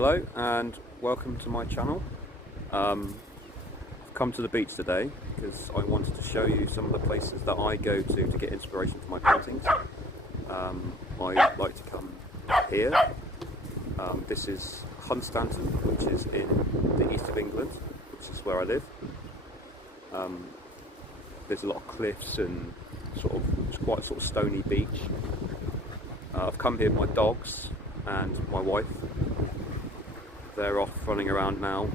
Hello and welcome to my channel. I've come to the beach today because I wanted to show you some of the places that I go to get inspiration for my paintings. I like to come here. This is Hunstanton, which is in the east of England, which is where I live. There's a lot of cliffs and it's quite a sort of stony beach. I've come here with my dogs and my wife. They're off running around now.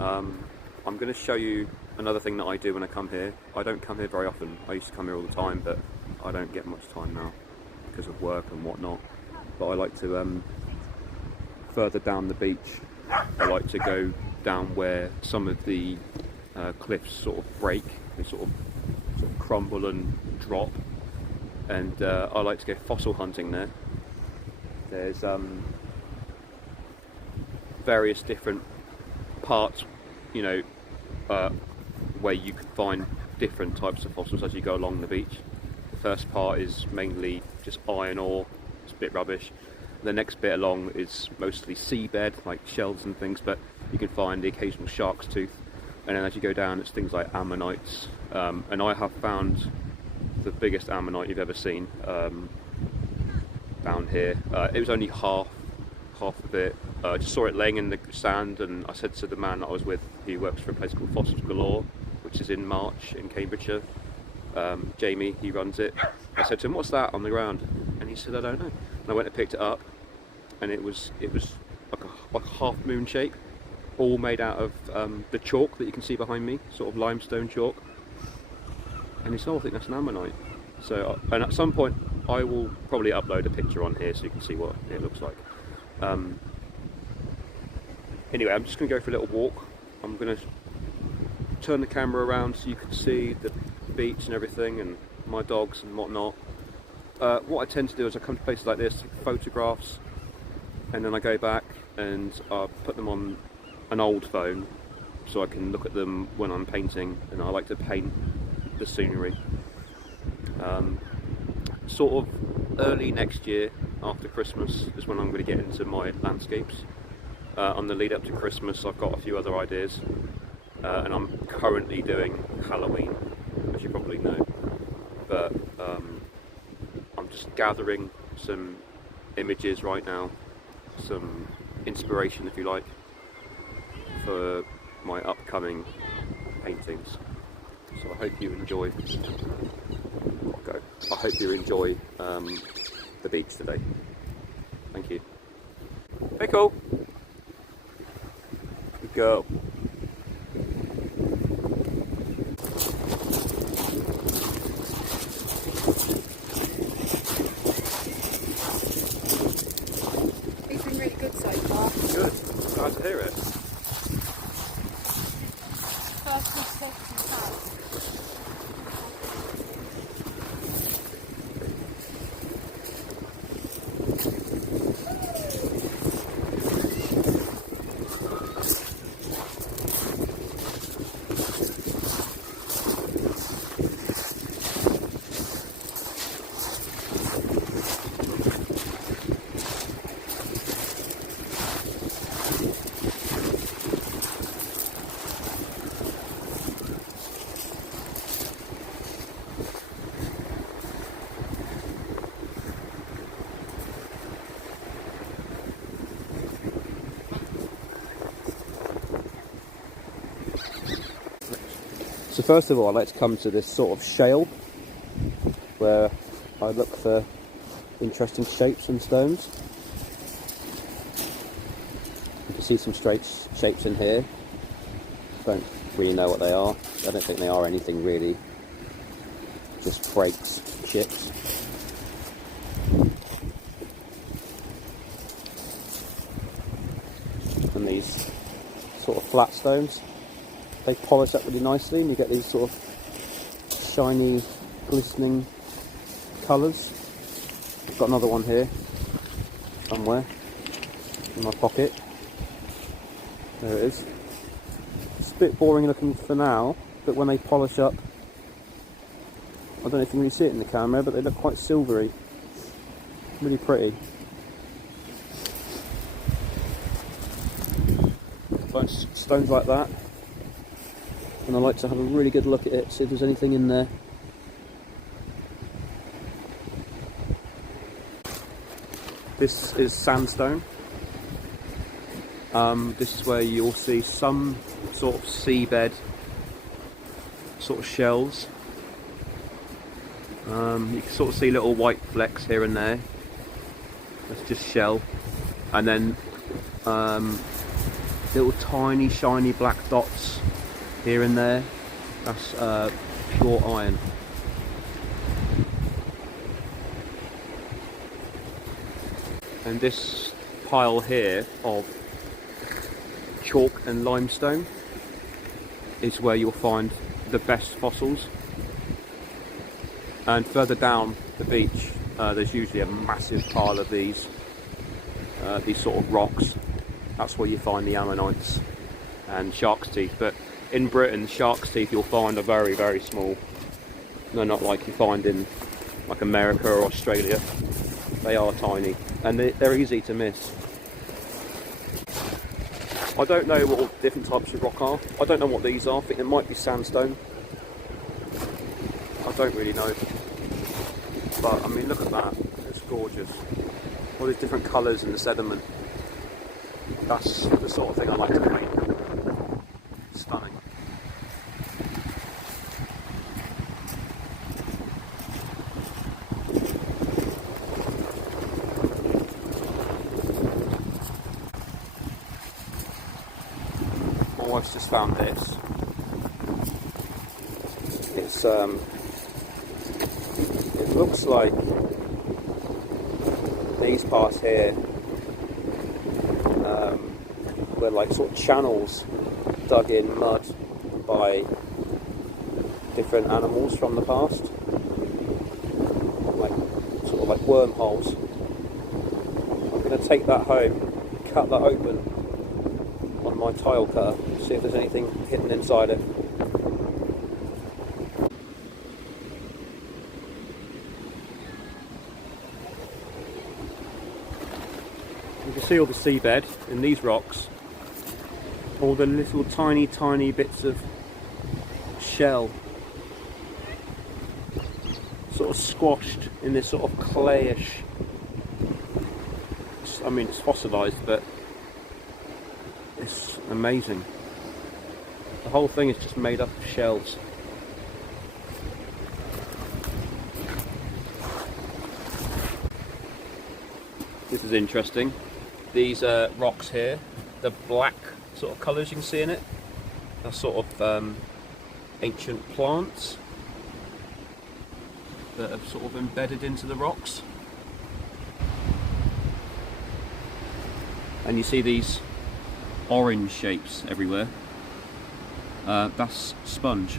I'm going to show you another thing that I do when I come here. I don't come here very often. I used to come here all the time, but I don't get much time now because of work and whatnot. But I like to, further down the beach, I like to go down where some of the cliffs sort of break. They sort of crumble and drop. And I like to go fossil hunting there. There's various different parts, where you can find different types of fossils as you go along the beach. The first part is mainly just iron ore, it's a bit rubbish. The next bit along is mostly seabed, like shells and things, but you can find the occasional shark's tooth. And then as you go down, it's things like ammonites. And I have found the biggest ammonite you've ever seen down here. It was only half of it. I just saw it laying in the sand, and I said to the man that I was with, he works for a place called Fossils Galore, which is in March in Cambridgeshire. Jamie, he runs it. I said to him, "What's that on the ground?" And he said, "I don't know." And I went and picked it up, and it was like a half moon shape, all made out of the chalk that you can see behind me, sort of limestone chalk. And he said, "Oh, I think that's an ammonite." So, and at some point, I will probably upload a picture on here so you can see what it looks like. Anyway, I'm just going to go for a little walk. I'm going to turn the camera around so you can see the beach and everything, and my dogs and whatnot. What I tend to do is I come to places like this, take photographs, and then I go back and I put them on an old phone so I can look at them when I'm painting, and I like to paint the scenery. Sort of early next year, after Christmas, is when I'm going to get into my landscapes. On the lead up to Christmas, I've got a few other ideas, and I'm currently doing Halloween, as you probably know. But I'm just gathering some images right now, some inspiration, if you like, for my upcoming paintings. So I hope you enjoy. I hope you enjoy the beach today. Thank you. Hey, cool. Good girl. It's been really good so far. Good. Glad to hear it. First mistake we've had. So first of all, I like to come to this sort of shale where I look for interesting shapes and stones. You can see some straight shapes in here. Don't really know what they are. I don't think they are anything really. Just breaks, chips. And these sort of flat stones. They polish up really nicely and you get these sort of shiny, glistening colours. I've got another one here, somewhere, in my pocket. There it is. It's a bit boring looking for now, but when they polish up, I don't know if you can really see it in the camera, but they look quite silvery. Really pretty. find stones like that, and I like to have a really good look at it, see if there's anything in there. This is sandstone. This is where you'll see some sort of seabed sort of shells. You can sort of see little white flecks here and there. That's just shell. And then little tiny shiny black dots here and there. That's pure iron. And this pile here of chalk and limestone is where you'll find the best fossils. And further down the beach, there's usually a massive pile of these sort of rocks. That's where you find the ammonites and shark's teeth. But in Britain, shark's teeth you'll find are very, very small. They're not like you find in like America or Australia. They are tiny and they're easy to miss. I don't know what all different types of rock are. I don't know what these are. I think it might be sandstone. I don't really know. But I mean, look at that. It's gorgeous. All these different colours in the sediment. That's the sort of thing I like to paint. Stunning. My wife's just found this. It's it looks like these parts here were like sort of channels dug in mud by different animals from the past, like sort of like wormholes. I'm going to take that home, cut that open on my tile cutter, see if there's anything hidden inside it. You can see all the seabed in these rocks, all the little tiny bits of shell sort of squashed in this sort of clayish, I mean it's fossilised, but it's amazing. The whole thing is just made up of shells. This is interesting. These rocks here, the black sort of colours you can see in it, are sort of ancient plants that have sort of embedded into the rocks. And you see these orange shapes everywhere. That's sponge.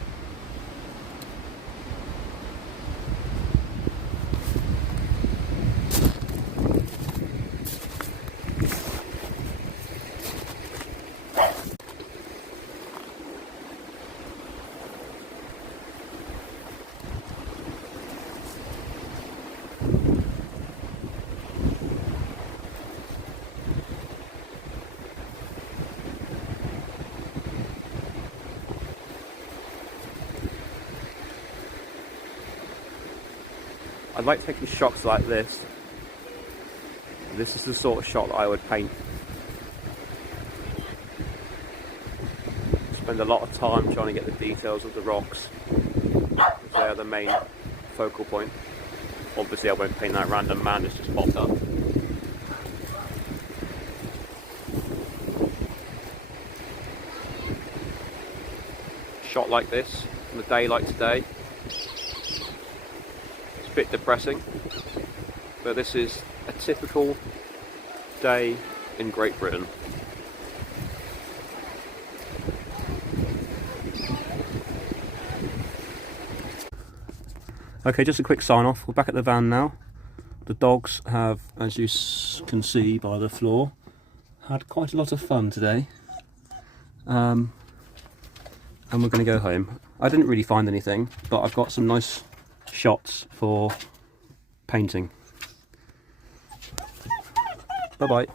I like taking shots like this. This is the sort of shot that I would paint. Spend a lot of time trying to get the details of the rocks. They are the main focal point. Obviously I won't paint that random man that's just popped up. Shot like this, on a day like today. Bit depressing, but this is a typical day in Great Britain. Okay, just a quick sign off. We're back at the van now. The dogs have, as you can see by the floor, had quite a lot of fun today. And we're going to go home. I didn't really find anything, but I've got some nice shots for painting. Bye bye.